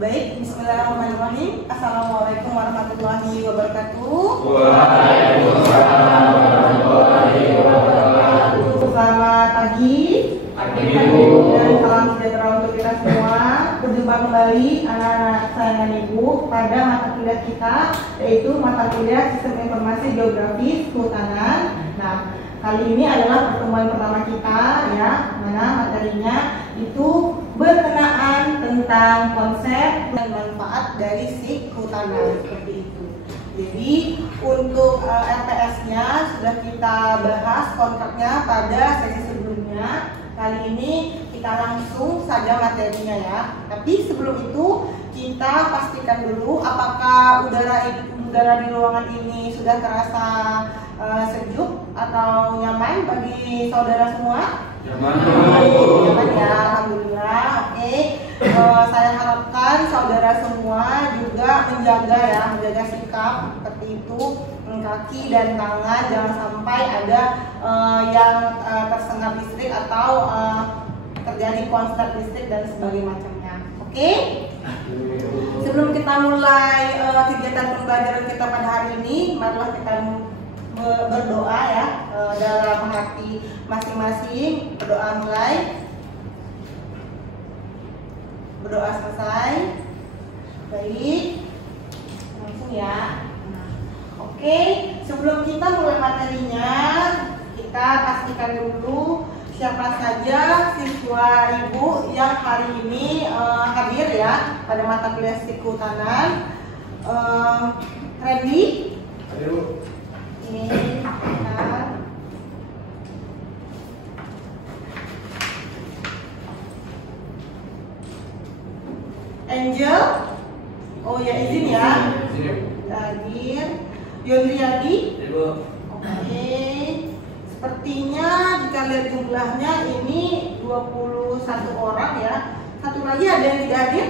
Baik, bismillahirrahmanirrahim. Assalamualaikum warahmatullahi wabarakatuh. Waalaikumsalam warahmatullahi wabarakatuh. Selamat pagi. Dan salam sejahtera untuk kita semua. Berjumpa kembali anak-anak sayangan ibu pada mata kuliah kita, yaitu mata kuliah Sistem Informasi Geografis Kehutanan. Nah, kali ini adalah pertemuan pertama kita, ya, mana materinya itu berkenaan tentang konsep dan manfaat dari SIG kehutanan, seperti itu. Jadi untuk LPS-nya sudah kita bahas konsepnya pada sesi sebelumnya. Kali ini kita langsung saja materinya, ya. Tapi sebelum itu kita pastikan dulu apakah udara di ruangan ini sudah terasa sejuk atau nyaman bagi saudara semua? Nyaman ya, alhamdulillah. Oke. Saya harapkan saudara semua juga menjaga sikap seperti itu, kaki dan tangan jangan sampai ada yang tersengat listrik atau terjadi konslet listrik dan sebagainya macamnya. Oke? Sebelum kita mulai kegiatan pembelajaran kita pada hari ini, marilah kita berdoa, ya, dalam hati masing-masing. Berdoa mulai. Berdoa selesai. Baik, langsung ya. Oke, sebelum kita mulai materinya, kita pastikan dulu siapa saja siswa ibu yang hari ini hadir, ya, pada mata kuliah SIG Kehutanan. Ready? Ayo. Ini Angel, oh ya, izin ya, hadir. Yondriyadi, oke. Sepertinya jika lihat jumlahnya ini 21 orang, ya. Satu lagi ada yang tidak hadir?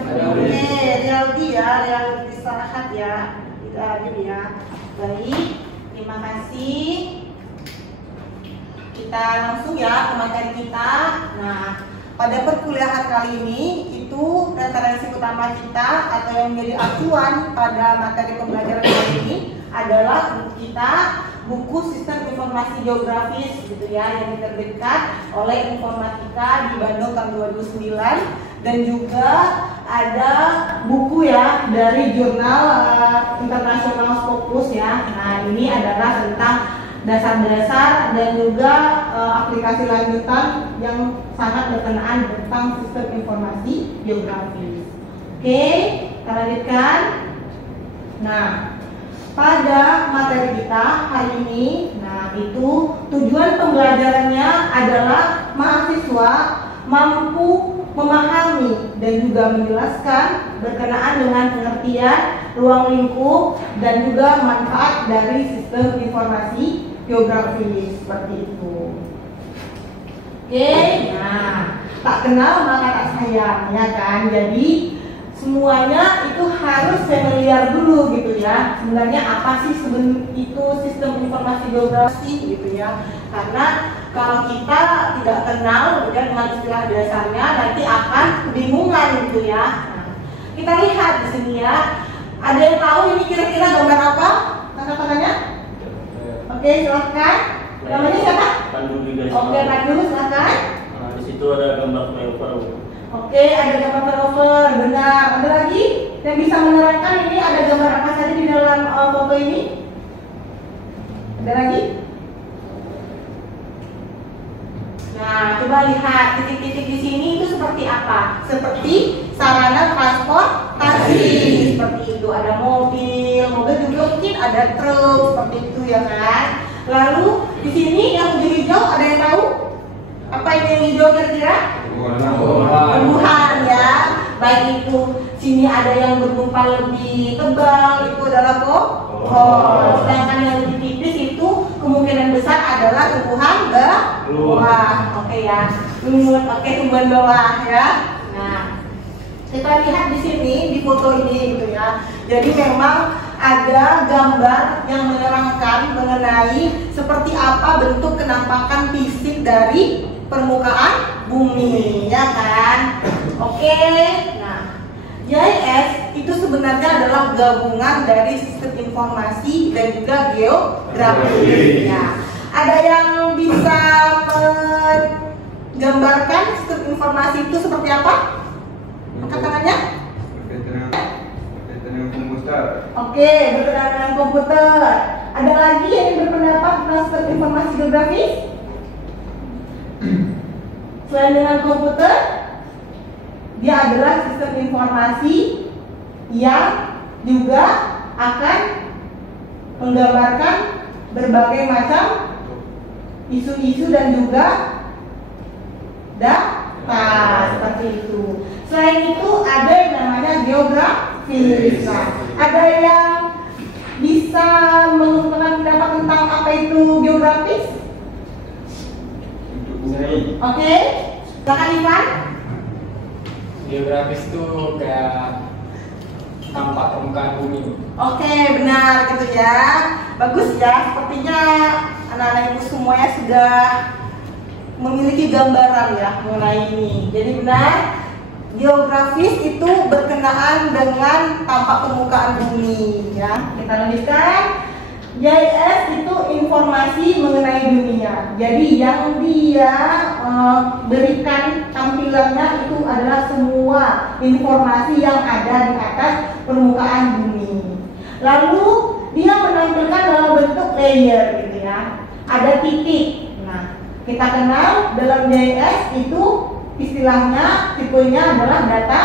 Oke, Realdi, ya, Realdi Sarahat, ya, tidak hadir, ya. Baik, terima kasih. Kita langsung, ya, ke materi kita. Nah, pada perkuliahan kali ini itu referensi utama kita atau yang menjadi acuan pada materi pembelajaran kali ini adalah buku Sistem Informasi Geografis, gitu ya, yang diterbitkan oleh Informatika di Bandung tahun 2009, dan juga ada buku, ya, dari jurnal internasional Scopus, ya. Nah, ini adalah tentang dasar-dasar dan juga aplikasi lanjutan yang sangat berkenaan tentang sistem informasi geografis. Oke, kita lanjutkan. Nah, pada materi kita hari ini, nah, itu tujuan pembelajarannya adalah mahasiswa mampu memahami dan juga menjelaskan berkenaan dengan pengertian ruang lingkup dan juga manfaat dari sistem informasi geografis, seperti itu. Oke, nah, tak kenal maka tak sayang, ya kan? Jadi semuanya itu harus familiar dulu, gitu ya. Sebenarnya apa sih itu sistem informasi geografi, gitu ya? Karena kalau kita tidak kenal, kemudian dengan istilah dasarnya nanti akan kebingungan, gitu ya. Nah, kita lihat di sini, ya. Ada yang tahu ini kira-kira gambar apa? Tanda-tandanya? Oke, silakan. Namanya siapa? Pandu juga. Oke, Pandu, silakan. Nah, di situ ada gambar flyover. Oke, ada gambar flyover, benar. Ada lagi yang bisa menerangkan ini ada gambar apa saja di dalam foto ini? Ada lagi? Nah, coba lihat titik-titik di sini itu seperti apa? Seperti sarana transportasi, seperti itu. Ada mobil juga mungkin ada truk, seperti itu, ya kan? Lalu di sini yang hijau ada yang tahu? Apa ini yang hijau kira-kira? Tumbuhan, ya. Baik itu sini ada yang bergumpal lebih tebal, itu adalah pohon. Sedangkan yang lebih tipis itu kemungkinan besar adalah tumbuhan bawah. Oke, ya. Oke, tumbuhan bawah, ya. Nah, kita lihat di sini di foto ini, gitu ya. Jadi memang ada gambar yang menerangkan mengenai seperti apa bentuk kenampakan fisik dari permukaan bumi, ya kan? Oke. Nah, GIS itu sebenarnya adalah gabungan dari sistem informasi dan juga geografi. Ya. Ada yang bisa menggambarkan sistem informasi itu seperti apa? Angkat tangannya. Berkaitan dengan komputer. Oke, berkaitan dengan komputer. Ada lagi yang berpendapat tentang sistem informasi geografis? Selain dengan komputer, dia adalah sistem informasi yang juga akan menggambarkan berbagai macam isu-isu dan juga data seperti itu. Selain itu ada yang namanya geografis. Nah, ada yang bisa menentukan pendapat tentang apa itu geografis? Untuk bumi. Oke, silakan Ivan. Geografis itu kayak tampak permukaan bumi. Oke, benar gitu ya. Bagus ya. Sepertinya anak-anak ibu semuanya sudah memiliki gambaran ya mengenai ini. Jadi benar, geografis itu berkenaan dengan tampak permukaan bumi ya. Kita lanjutkan. GIS itu informasi mengenai dunia. Jadi yang dia berikan tampilannya itu adalah semua informasi yang ada di atas permukaan bumi. Lalu dia menampilkan dalam bentuk layer gitu ya. Ada titik. Nah, kita kenal dalam GIS itu istilahnya tipenya adalah data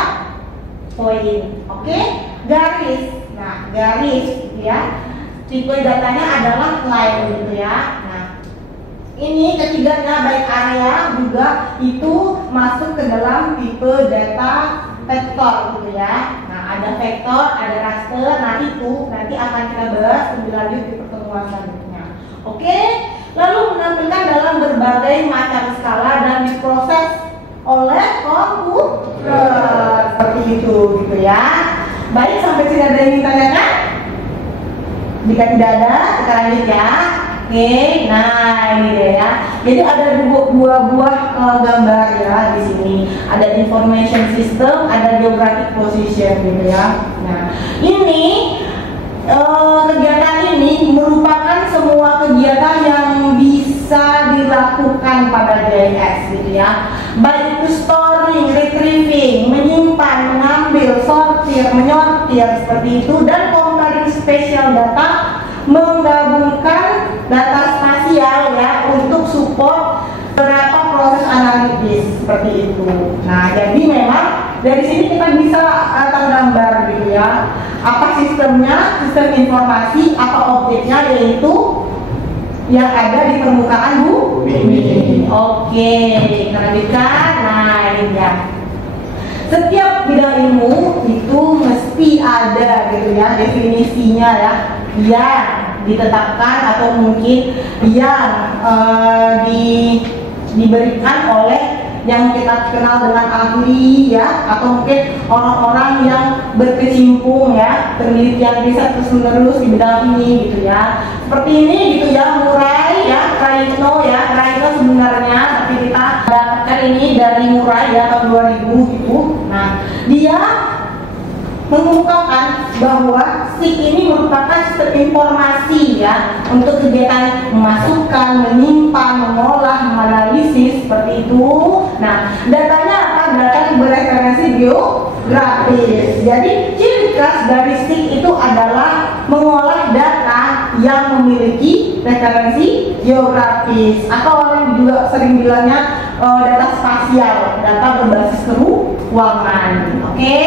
point. Oke? Garis. Nah, garis gitu ya. Tipe datanya adalah line gitu ya. Nah, ini ketiganya baik area juga itu masuk ke dalam tipe data vektor gitu ya. Nah, ada vektor, ada raster. Nah, itu nanti akan kita bahas lebih lanjut di pertemuan selanjutnya. Oke? Lalu menampilkan dalam berbagai macam skala dan diproses oleh komputer seperti itu gitu ya. Baik, sampai sini ada yang ingin tanyakan? Jika tidak ada, kita lanjut ya. Oke, nah ini deh ya. Jadi ada dua buah gambar ya di sini. Ada information system, ada geographic position gitu ya. Nah, ini kegiatan ini merupakan semua kegiatan yang bisa dilakukan pada GIS gitu ya. Baik itu storing, retrieving, menyimpan, mengambil, sortir, menyortir seperti itu, dan comparing spatial data, menggabungkan data spasial ya untuk support beberapa proses analitis seperti itu. Nah, jadi memang dari sini kita bisa gambar gitu ya. Apa sistemnya, sistem informasi, apa objeknya, yaitu yang ada di permukaan bumi. Oke, kita lanjutkan. Nah, ini ya. Setiap bidang ilmu itu mesti ada gitu ya definisinya ya, yang ditetapkan atau mungkin yang diberikan oleh yang kita kenal dengan ahli ya, atau mungkin orang-orang yang berkecimpung ya, penelitian riset terus menerus di bidang ini gitu ya. Seperti ini gitu ya, Murray ya, Raino ya, Raino sebenarnya tapi kita dapatkan ini dari Murray ya tahun 2000 gitu. Nah, dia mengungkapkan bahwa SIG ini merupakan sistem informasi ya untuk kegiatan memasukkan, menyimpan, mengolah, menganalisis seperti itu. Nah, datanya apa? Data yang bereferensi geografis. Jadi ciri khas dari SIG itu adalah mengolah data yang memiliki referensi geografis, atau orang juga sering bilangnya data spasial, data berbasis keruangan. Oke?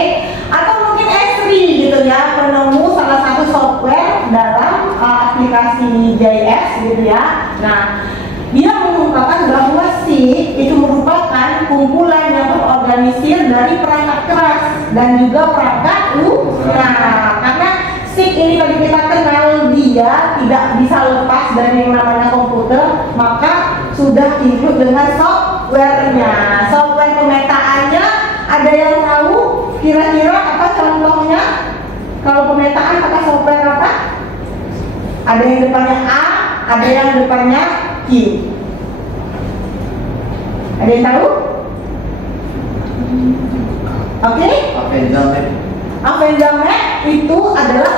Atau mungkin Esri gitu ya, penemu salah satu software dalam aplikasi GIS gitu ya. Nah, dia mengungkapkan bahwa SIG itu merupakan kumpulan yang terorganisir dari perangkat keras dan juga perangkat lunak. Karena SIG ini tadi kita kenal dia tidak bisa lepas dari yang namanya komputer, maka sudah include dengan softwarenya. Software pemetaannya ada yang tahu kira-kira apa contohnya? Kalau pemetaan pakai software apa? Ada yang depannya A, ada yang depannya Q. Ada yang tahu? Oke? Avenger Map itu adalah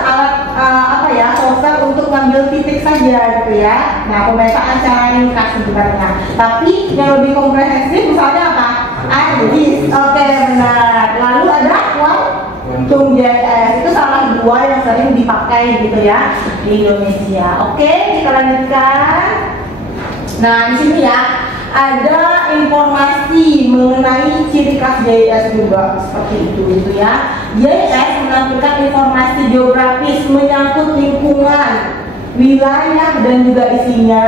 alat software untuk ngambil titik saja gitu ya. Nah, pemetaan secara ringkas sebenarnya. Tapi yang lebih komprehensif misalnya apa? ArcGIS. Oke, benar. Lalu ada Quantum.js, itu salah dua yang sering dipakai gitu ya di Indonesia. Oke, kita lanjutkan. Nah, di sini ya ada informasi mengenai ciri khas JS juga seperti itu gitu ya. JS menampilkan informasi geografis menyangkut lingkungan, wilayah dan juga isinya.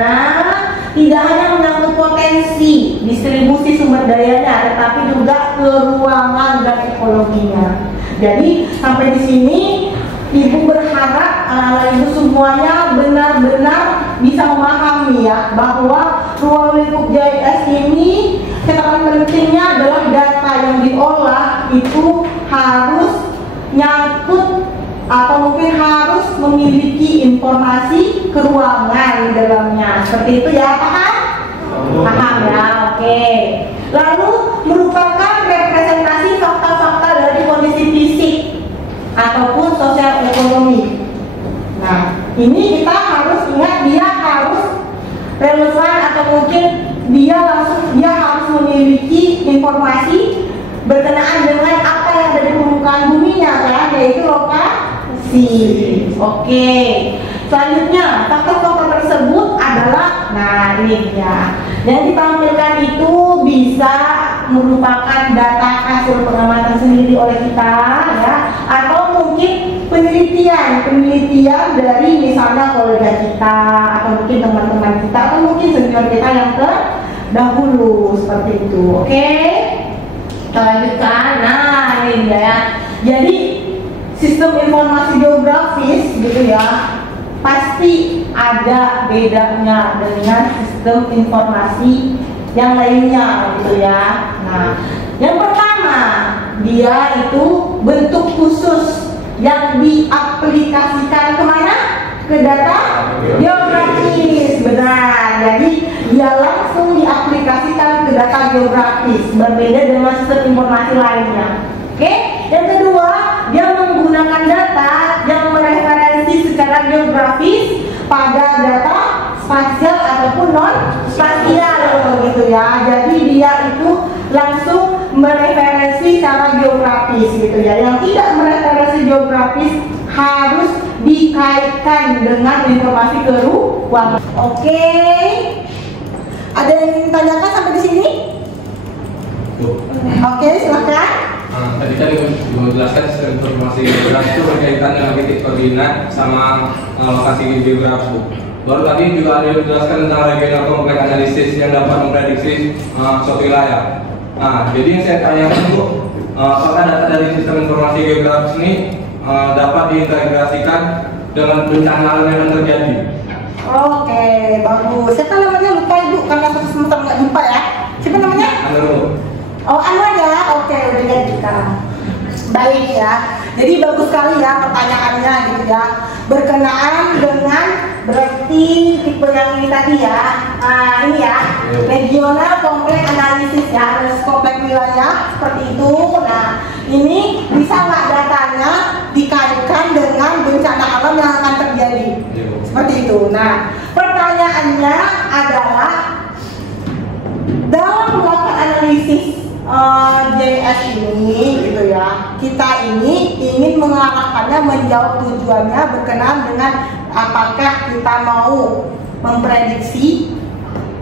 Tidak hanya menyangkut potensi distribusi sumber dayanya, tetapi juga keruangan dan ekologinya. Jadi sampai di sini Ibu berharap anak-anak Ibu semuanya benar-benar bisa memahami ya bahwa ruang lingkup JS ini catatan pentingnya adalah data yang diolah itu harus nyangkut atau mungkin harus memiliki informasi keruangan di dalamnya. Seperti itu ya, paham? Paham ya, oke. Lalu merupakan representasi fakta-fakta dari kondisi fisik ataupun sosial ekonomi. Nah, ini kita harus ingat dia harus relevan atau mungkin dia harus memiliki informasi berkenaan dengan apa yang ada di permukaan buminya kan, yaitu lokasi. Oke. Selanjutnya, faktor-faktor tersebut adalah, nah ini ya, yang ditampilkan itu bisa merupakan data hasil pengamatan sendiri oleh kita ya, atau mungkin penelitian dari misalnya kolega kita atau mungkin teman-teman kita atau mungkin senior kita yang terdahulu seperti itu. Oke, kita lanjutkan. Nah ini dia ya. Jadi sistem informasi geografis gitu ya pasti ada bedanya dengan sistem informasi yang lainnya gitu ya. Nah, yang pertama dia itu bentuk khusus yang diaplikasikan kemana? Ke data geografis, benar. Jadi dia langsung diaplikasikan ke data geografis, berbeda dengan sistem informasi lainnya. Oke? Yang kedua, dia menggunakan data yang mereferensi secara geografis pada data spasial ataupun non spasial gitu ya. Jadi dia itu langsung mereferensi secara geografis gitu ya. Yang tidak mereferensi geografis harus dikaitkan dengan informasi keruangan. Oke. Ada yang ingin tanyakan sampai di sini? Oke, silakan. Tadi kan menjelaskan sistem informasi geografis itu berkaitan dengan titik koordinat sama lokasi geografis, Bu. Baru tadi juga ada yang menjelaskan tentang regional compact analysis yang dapat memprediksi suatu wilayah. Nah, jadi yang saya tanyakan, Bu, apakah data dari sistem informasi geografis ini dapat diintegrasikan dengan bencana alam yang terjadi? Oke, bagus. Siapa namanya? Lupa Ibu, karena satu semester nggak jumpa ya. Siapa namanya? Anwar. Oh, Anwar ya. Oke, udah jadi sekarang. Baik ya. Jadi bagus sekali ya pertanyaannya gitu ya. Berkenaan dengan berarti tipe yang ini tadi ya. Ini ya, regional compact analysis ya, analysis compact wilayah seperti itu. Nah, ini bisa nggak datanya dikaitkan dengan bencana alam yang akan terjadi? Seperti itu. Nah, pertanyaannya adalah dalam melakukan analisis JS ini gitu ya, kita ini ingin mengarahkannya menjawab tujuannya berkenaan dengan apakah kita mau memprediksi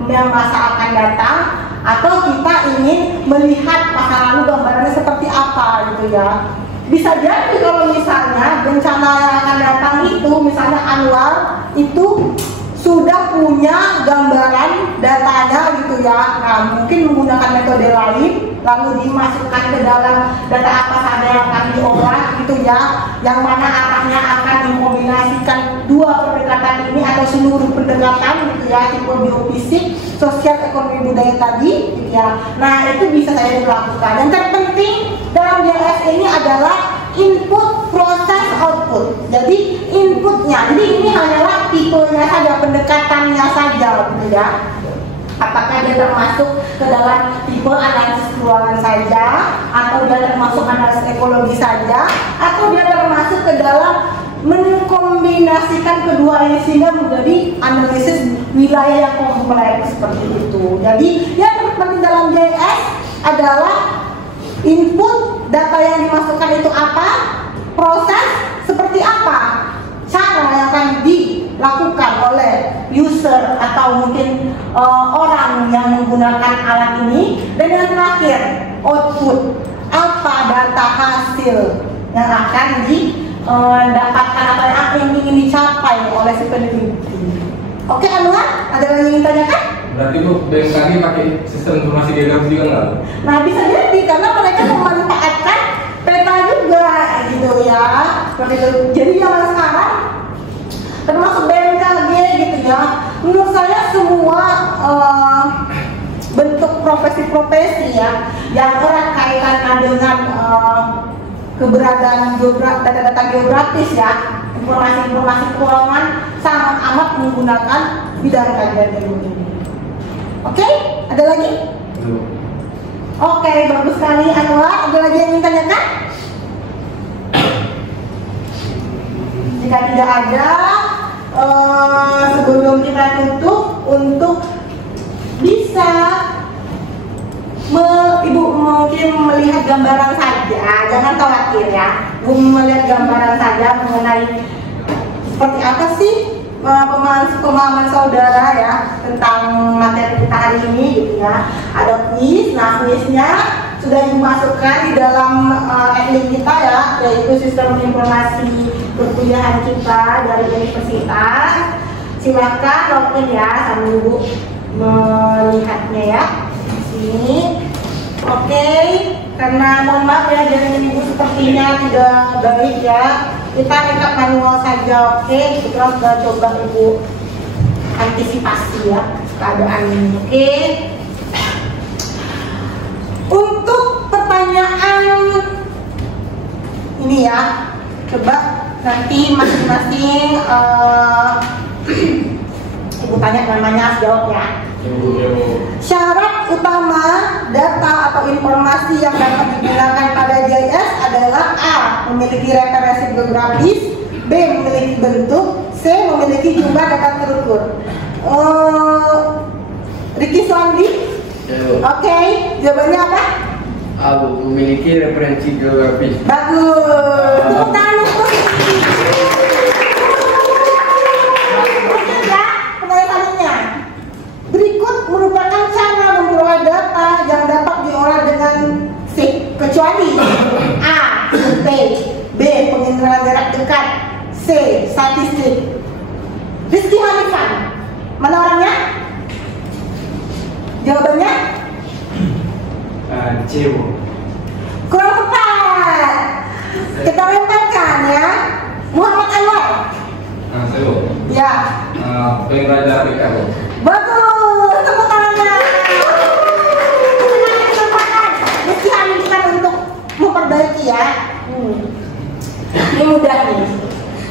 yang masa akan datang atau kita ingin melihat masa lalu gambarannya seperti apa gitu ya. Bisa jadi kalau misalnya bencana yang akan datang itu misalnya Anwar itu sudah punya gambaran datanya gitu ya. Nah, mungkin menggunakan metode lain lalu dimasukkan ke dalam data apa saja yang akan diolah gitu ya, yang mana arahnya akan mengkombinasikan dua pendekatan ini atau seluruh pendekatan gitu ya, tipe biofisik, sosial, ekonomi, budaya tadi gitu ya. Nah, itu bisa saya dilakukan. Yang terpenting dalam JS ini adalah input, proses, output. Jadi inputnya, jadi ini hanyalah tipenya saja, pendekatannya saja gitu ya. Apakah dia termasuk ke dalam tipe analisis keuangan saja, atau dia termasuk analisis ekologi saja, atau dia termasuk ke dalam mengkombinasikan kedua ini sehingga menjadi analisis wilayah yang kompleks seperti itu. Jadi yang terpenting dalam JS adalah input data yang dimasukkan itu apa, proses seperti apa, cara yang akan dilakukan oleh user atau mungkin orang yang menggunakan alat ini, dan yang terakhir output, apa data hasil yang akan didapatkan apa yang ingin dicapai oleh si peneliti. Oke Anwar, ada yang ingin tanyakan? Berarti Bu, BMKG pakai sistem informasi geografis juga nggak? Nah bisa jadi karena mereka memanfaatkan peta juga gitu ya, seperti itu. Jadi zaman sekarang termasuk BMKG gitu ya, menurut saya semua bentuk profesi-profesi ya yang erat kaitannya dengan keberadaan data-data geografis ya, informasi-informasi keuangan sangat amat menggunakan bidang kajian ini. Oke, ada lagi? Oke, bagus sekali Anwar. Ada lagi yang ingin tanyakan? Jika tidak ada, sebelum kita tutup, untuk bisa Ibu mungkin melihat gambaran saja, jangan khawatir ya. Ibu melihat gambaran saja mengenai seperti apa sih pemahaman saudara ya tentang materi kita hari ini gitu ya. Ada quiz, nah quiznya sudah dimasukkan di dalam e-link kita ya, yaitu sistem informasi perkuliahan kita dari universitas. Silakan login ya sambil Ibu melihatnya ya di sini. Oke, karena mohon maaf ya jaringan Ibu sepertinya tidak baik ya. Kita rekap manual saja, oke? Kita sudah coba Ibu antisipasi ya keadaan ini, oke? Untuk pertanyaan ini ya, coba nanti masing-masing Ibu tanya namanya, jawab ya. Syarat utama data atau informasi yang dapat digunakan pada GIS adalah A. Memiliki referensi geografis, B. Memiliki bentuk, C. Memiliki jumlah data terukur. Ricky Suandi? Oke, jawabannya apa? A. Memiliki referensi geografis. Bagus. Tepuk tangan untuk berikut merupakan cara memperoleh data yang dapat diolah dengan C, kecuali A. Survei, B. Penginderaan jarak dekat, C. Statistik. Rizky Hanifan, mana orangnya? Jawabannya? C. Kurang tepat. Kita lemparkan ya. Muhammad Anwar. Nah, saya Bu. Ya. Penginderaan jarak dekat Bu. Bagus, tepuk tangannya. Rizky Hanifan untuk memperbaiki ya. Ini mudah nih.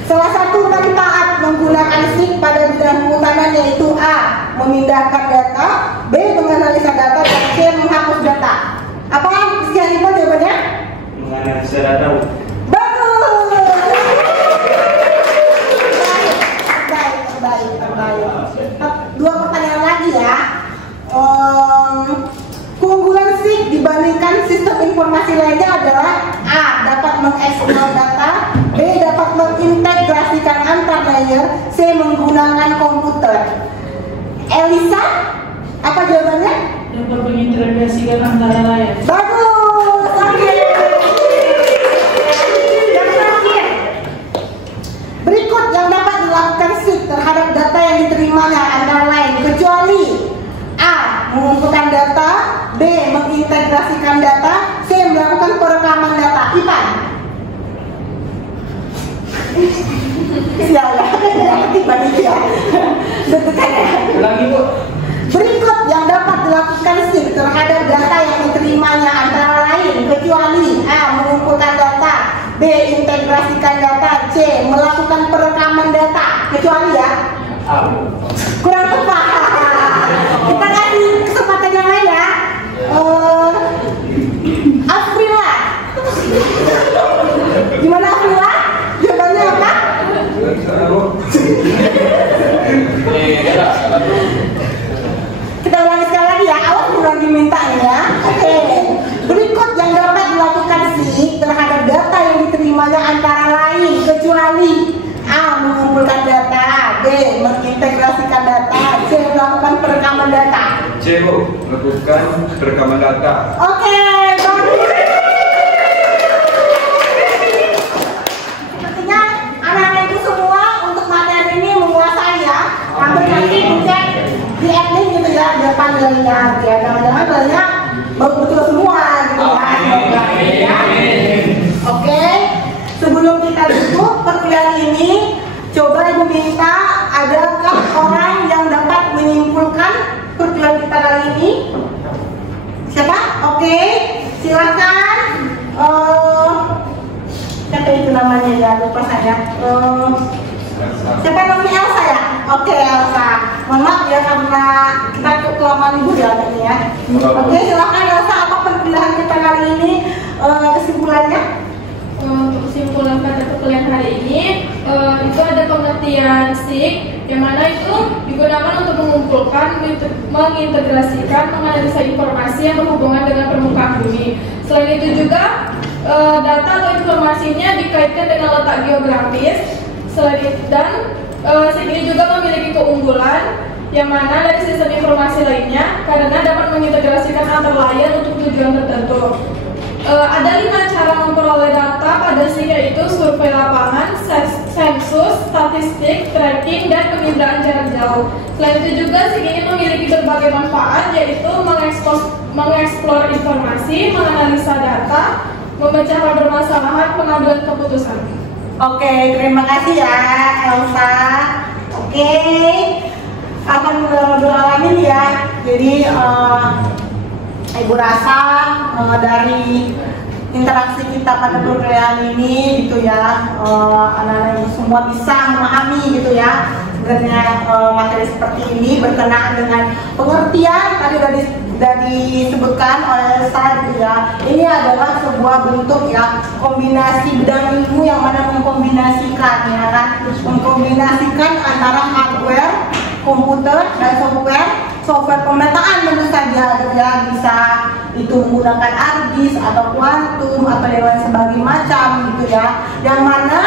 Salah satu manfaat menggunakan SIG pada bidang kehutanan yaitu A. Memindahkan data, B. Menganalisa data, dan C. Menghapus data. Apa Rizky Hanifan jawabannya? Menganalisa data. Bagus. Baik. Dua pertanyaan lagi ya. Keunggulan SIG dibandingkan sistem informasi lainnya adalah A. Dapat mengekspor data, B. Dapat mengintegrasikan antar layer, C. Menggunakan komputer. Elisa, apa jawabannya? Dapat mengintegrasikan antara layer. Bagus. Oke. Yang terakhir, berikut yang dapat dilakukan SIG terhadap data yang diterimanya antara lain kecuali A. Mengumpulkan data, B. Mengintegrasikan data, C. Melakukan perekaman data. Ipan. Siapa? Ipan itu ya. Deg-degan ya. Ulangi Bu. Berikut yang dapat dilakukan SIG terhadap data yang diterimanya antara lain kecuali A. Mengumpulkan data, B. Integrasikan data, C. Melakukan perekaman data. Kecuali ya. A. Kurang tepat. Kita kasih C Bu, melakukan rekaman data. Oke, bagus. Sepertinya anak-anak itu semua untuk materi ini menguasai ya. Hampir nanti dicek di admin gitu ya, di depan nilainya. Ya, jangan-jangan nilainya betul semua gitu ya. Oke, sebelum kita tutup perkuliahan ini, coba Ibu minta adakah orang yang dapat menyimpulkan perkuliahan kita kali ini? Siapa? Oke, silakan. Siapa itu namanya ya? Lupa saya. Siapa namanya Elsa ya? Oke, Elsa. Mohon maaf ya karena kita kelamaan Ibu ya ini ya. Oke, silakan Elsa. Apa perkuliahan kita kali ini? Kesimpulannya? Untuk kesimpulan pada perkuliahan hari ini itu ada pengertian SIG yang mana itu digunakan untuk mengumpulkan, mengintegrasikan, menganalisa informasi yang berhubungan dengan permukaan bumi. Selain itu juga data atau informasinya dikaitkan dengan letak geografis. Dan SIG ini juga memiliki keunggulan yang mana dari sistem informasi lainnya karena dapat mengintegrasikan antar layar untuk tujuan tertentu. Ada 5 cara memperoleh data pada SIG, yaitu survei lapangan, sensus, statistik, tracking, dan penginderaan jarak jauh. Selain itu juga SIG ini memiliki berbagai manfaat, yaitu mengeksplor informasi, menganalisa data, memecahkan permasalahan, pengambilan keputusan. Oke, terima kasih ya Elsa. Oke, akan beralamin ya. Jadi Ibu rasa dari interaksi kita pada perkuliahan ini gitu ya, anak-anak semua bisa memahami gitu ya sebenarnya materi seperti ini berkenaan dengan pengertian tadi sudah disebutkan oleh saya gitu ya. Ini adalah sebuah bentuk ya kombinasi bidang ilmu yang mana mengkombinasikan ya kan, mengkombinasikan antara hardware, komputer dan software pemetaan tentu saja gitu ya, bisa itu menggunakan ARGIS atau kuantum atau yang lain sebagainya macam gitu ya, yang mana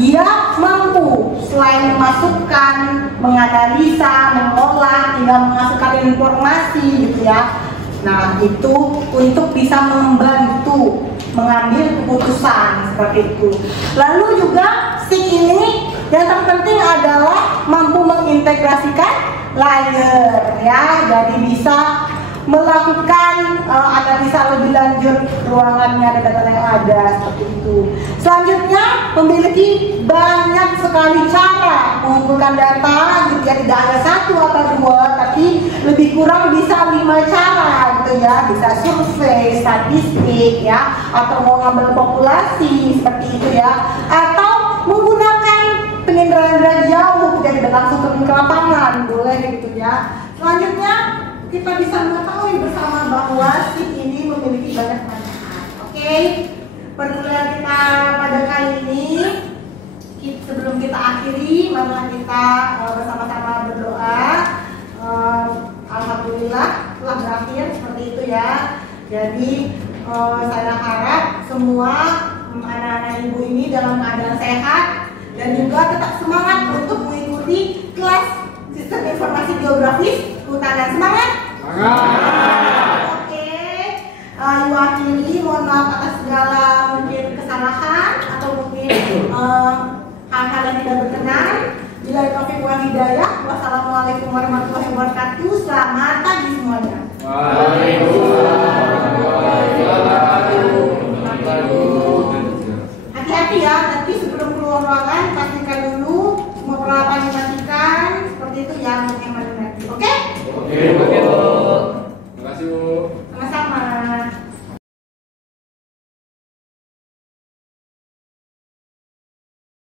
dia mampu selain memasukkan, menganalisa, mengolah, hingga menghasilkan informasi gitu ya. Nah itu untuk bisa membantu mengambil keputusan seperti itu. Lalu juga SIG ini yang terpenting adalah mampu mengintegrasikan layer ya, jadi bisa melakukan analisa lebih lanjut ruangannya dan data yang ada seperti itu. Selanjutnya memiliki banyak sekali cara mengumpulkan data gitu ya, tidak ada 1 atau 2 tapi lebih kurang bisa 5 cara gitu ya, bisa survei, statistik ya, atau mau ngambil populasi seperti itu ya, atau menggunakan penginderaan jauh jadi langsung turun ke lapangan boleh gitu ya. Selanjutnya kita bisa mengetahui bersama bahwa SIG ini memiliki banyak manfaat. Oke, perkuliahan kita pada kali ini sebelum kita akhiri, mari kita bersama-sama berdoa. Alhamdulillah telah berakhir seperti itu ya. Jadi saya harap semua anak-anak ibu ini dalam keadaan sehat dan juga tetap semangat untuk mengikuti kelas sistem informasi geografis kehutanan. Semangat! Oke, Ibu akhiri, mohon maaf atas segala mungkin kesalahan atau mungkin hal-hal yang tidak berkenan. Bila taufik wal hidayah, wassalamualaikum warahmatullahi wabarakatuh. Selamat pagi semuanya. Hati-hati ya, nanti sebelum keluar ruangan